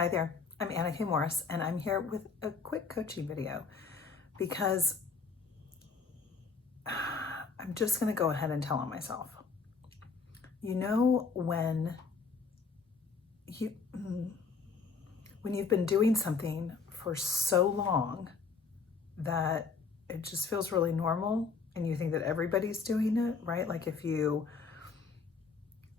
Hi there, I'm Anna K. Morris, and I'm here with a quick coaching video because I'm just going to go ahead and tell on myself. You know, when you've been doing something for so long that it just feels really normal and you think that everybody's doing it, right? Like if you,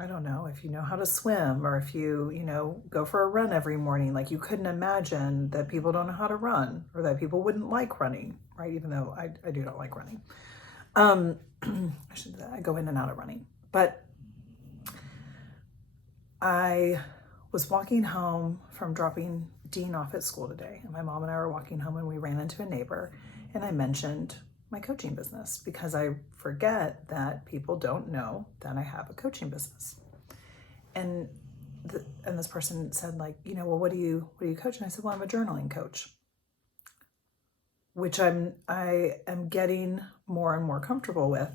I don't know, if you know how to swim or if you go for a run every morning, like you couldn't imagine that people don't know how to run or that people wouldn't like running, right? Even though I do not like running. I go in and out of running. But I was walking home from dropping Dean off at school today, and my mom and I were walking home and we ran into a neighbor, and I mentioned my coaching business because I forget that people don't know that I have a coaching business. And this person said, like, well, what do you coach? And I said, well, I'm a journaling coach, which I am getting more and more comfortable with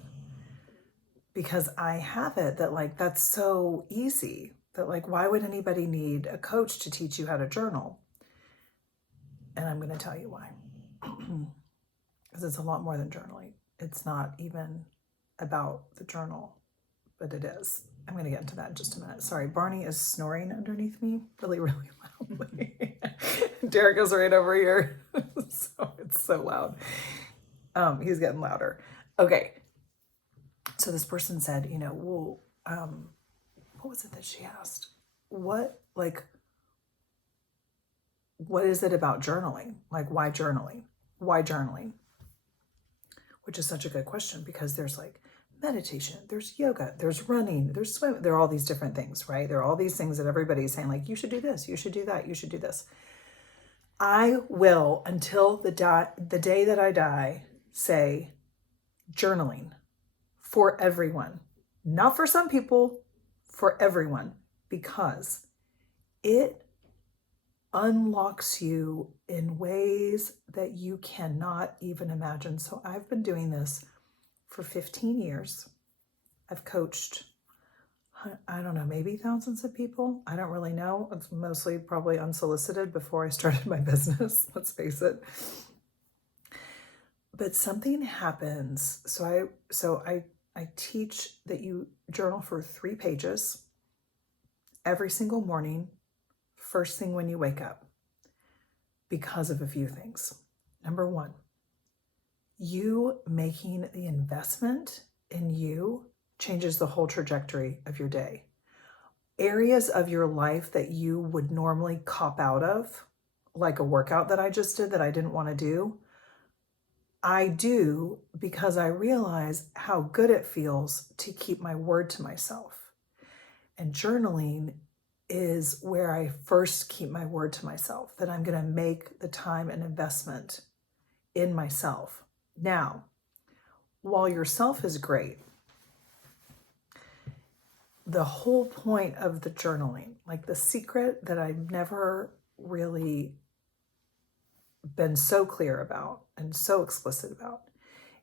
because I have it that like that's so easy that like why would anybody need a coach to teach you how to journal? And I'm going to tell you why. Because it's a lot more than journaling. It's not even about the journal, but it is. I'm going to get into that in just a minute. Sorry, Barney is snoring underneath me really, really loudly. Derek is right over here. So it's so loud. He's getting louder. Okay. So this person said, well, what was it that she asked? What is it about journaling? Like, why journaling? Why journaling? Which is such a good question because there's like meditation, there's yoga, there's running, there's swimming. There are all these different things, right? There are all these things that everybody's saying, like, you should do this, you should do that, you should do this. I will, until the day that I die, say journaling for everyone. Not for some people, for everyone, because it unlocks you in ways that you cannot even imagine. So I've been doing this for 15 years. I've coached, I don't know, maybe thousands of people. I don't really know. It's mostly probably unsolicited before I started my business, let's face it. But something happens. So I teach that you journal for 3 pages every single morning, first thing when you wake up, because of a few things. Number 1, you making the investment in you changes the whole trajectory of your day. Areas of your life that you would normally cop out of, like a workout that I just did that I didn't want to do, I do because I realize how good it feels to keep my word to myself. And journaling is where I first keep my word to myself, that I'm going to make the time and investment in myself. Now, while yourself is great, the whole point of the journaling, like the secret that I've never really been so clear about and so explicit about,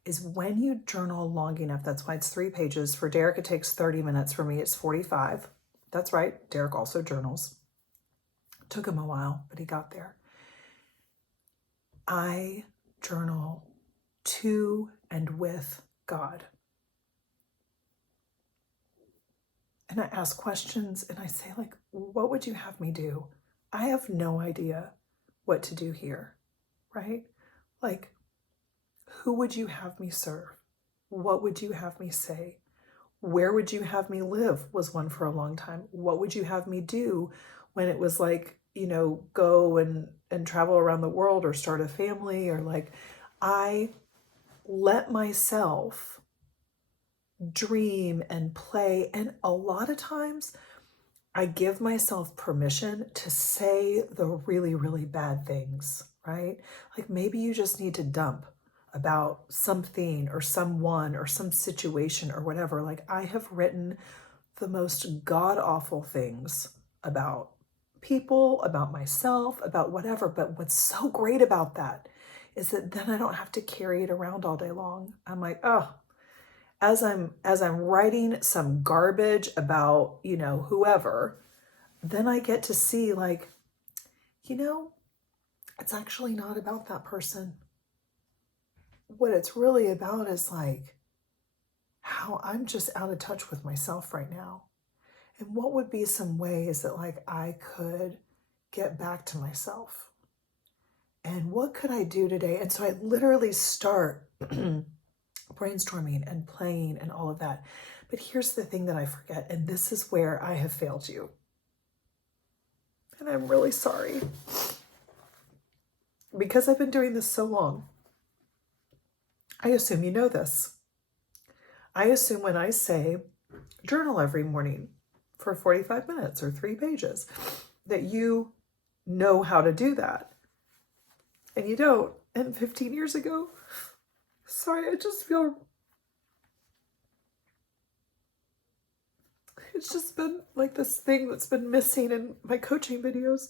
is when you journal long enough. That's why it's 3 pages. For Derek, it takes 30 minutes. For me, it's 45. That's right. Derek also journals. Took him a while, but he got there. I journal to and with God. And I ask questions and I say, like, what would you have me do? I have no idea what to do here, right? Like, who would you have me serve? What would you have me say? Where would you have me live was one for a long time. What would you have me do when it was like, go and travel around the world or start a family, or like, I let myself dream and play. And a lot of times I give myself permission to say the really, really bad things, right? Like maybe you just need to dump about something or someone or some situation or whatever. Like I have written the most god-awful things about people, about myself, about whatever. But what's so great about that is that then I don't have to carry it around all day long. I'm like, oh, as I'm writing some garbage about, whoever, then I get to see like, it's actually not about that person. What it's really about is like how I'm just out of touch with myself right now. And what would be some ways that like I could get back to myself? And what could I do today? And so I literally start brainstorming and playing and all of that. But here's the thing that I forget, and this is where I have failed you. And I'm really sorry. Because I've been doing this so long, I assume you know this. I assume when I say journal every morning for 45 minutes or 3 pages, that you know how to do that. And you don't. And 15 years ago, sorry, I just feel it's just been like this thing that's been missing in my coaching videos.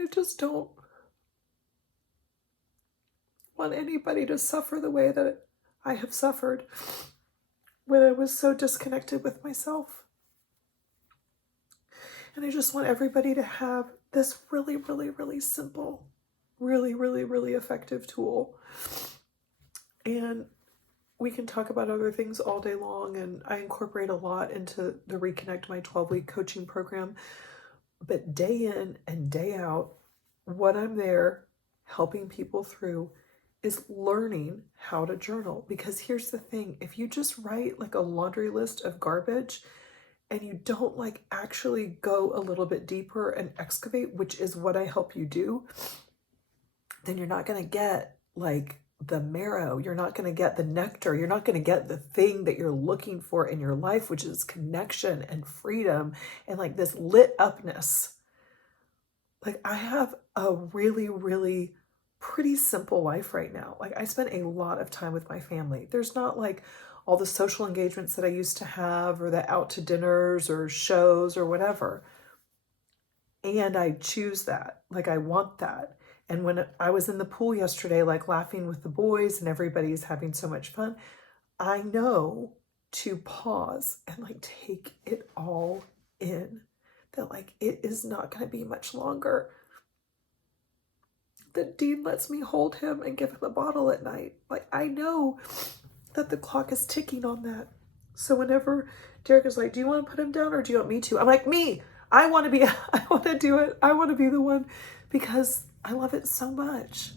I just don't want anybody to suffer the way that I have suffered when I was so disconnected with myself. And I just want everybody to have this really, really, really simple, really, really, really effective tool. And we can talk about other things all day long, and I incorporate a lot into the Reconnect, my 12-week coaching program. But day in and day out, what I'm there helping people through is learning how to journal. Because here's the thing, if you just write like a laundry list of garbage and you don't like actually go a little bit deeper and excavate, which is what I help you do, then you're not going to get like the marrow, you're not going to get the nectar, you're not going to get the thing that you're looking for in your life, which is connection and freedom and like this lit upness. Like I have a really, really pretty simple life right now. Like I spend a lot of time with my family. There's not like all the social engagements that I used to have or the out to dinners or shows or whatever. And I choose that. Like I want that. And when I was in the pool yesterday, like laughing with the boys and everybody's having so much fun, I know to pause and like take it all in. That like it is not going to be much longer that Dean lets me hold him and give him a bottle at night. Like I know that the clock is ticking on that. So whenever Derek is like, do you want to put him down or do you want me to? I'm like, me. I want to do it. I want to be the one because I love it so much.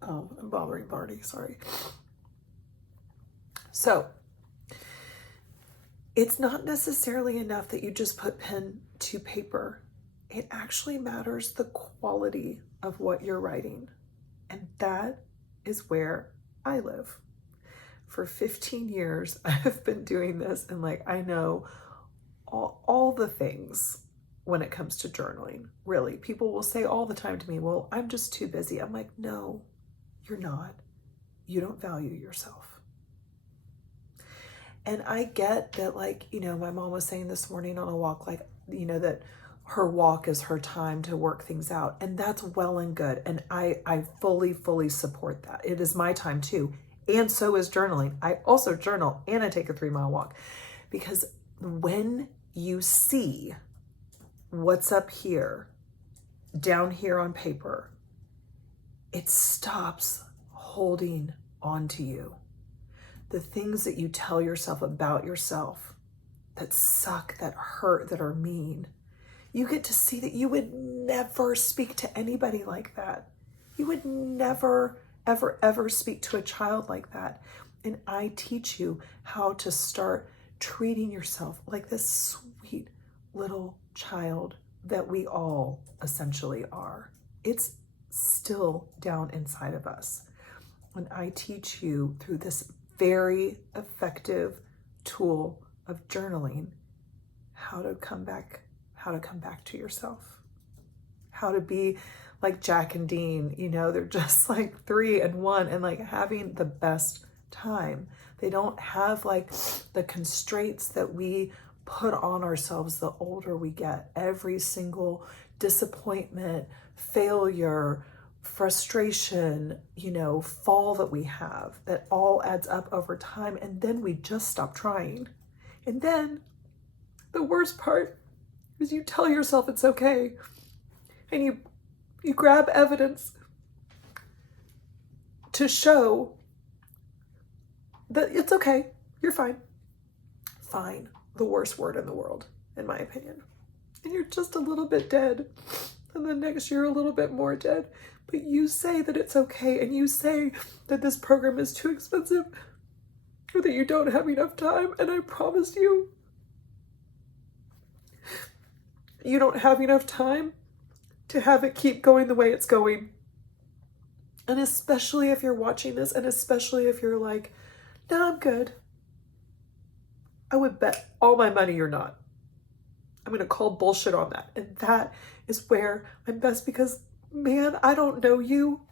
Oh, I'm bothering Barney. Sorry. So it's not necessarily enough that you just put pen to paper. It actually matters the quality of what you're writing. And that is where I live. For 15 years, I have been doing this and like I know all the things when it comes to journaling. Really, people will say all the time to me, well, I'm just too busy. I'm like, no, you're not. You don't value yourself. And I get that, like, my mom was saying this morning on a walk, like, that her walk is her time to work things out. And that's well and good. And I fully, fully support that. It is my time too. And so is journaling. I also journal and I take a 3-mile walk because when you see what's up here, down here on paper, it stops holding on to you. The things that you tell yourself about yourself that suck, that hurt, that are mean, you get to see that you would never speak to anybody like that. You would never, ever, ever speak to a child like that. And I teach you how to start treating yourself like this sweet little child that we all essentially are. It's still down inside of us. And I teach you through this very effective tool of journaling how to come back to yourself, how to be like Jack and Dean, they're just like 3 and 1 and like having the best time. They don't have like the constraints that we put on ourselves the older we get. Every single disappointment, failure, frustration, fall that we have that all adds up over time, and then we just stop trying. And then the worst part is you tell yourself it's okay, and you grab evidence to show that it's okay, you're fine. Fine, the worst word in the world, in my opinion. And you're just a little bit dead, and then next year a little bit more dead. But you say that it's okay, and you say that this program is too expensive, or that you don't have enough time, and I promise you, you don't have enough time to have it keep going the way it's going. And especially if you're watching this, and especially if you're like, no, I'm good. I would bet all my money you're not. I'm going to call bullshit on that. And that is where I'm best, because, man, I don't know you,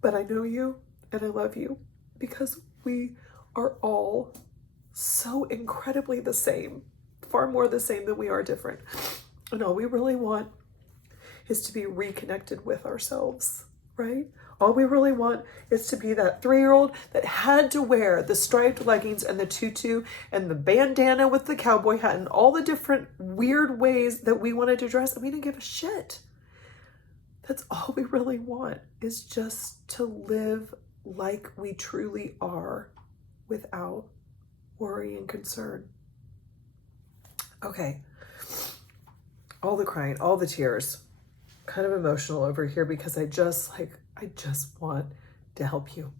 but I know you and I love you, because we are all so incredibly the same, far more the same than we are different. And all we really want is to be reconnected with ourselves, right? All we really want is to be that 3-year-old that had to wear the striped leggings and the tutu and the bandana with the cowboy hat and all the different weird ways that we wanted to dress, and we didn't give a shit. That's all we really want, is just to live like we truly are without worry and concern. Okay. All the crying, all the tears, kind of emotional over here, because I just want to help you.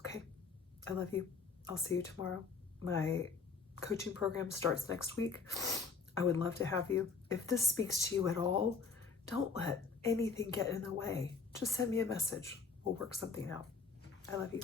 Okay, I love you. I'll see you tomorrow. My coaching program starts next week. I would love to have you. If this speaks to you at all, don't let anything get in the way. Just send me a message. We'll work something out. I love you.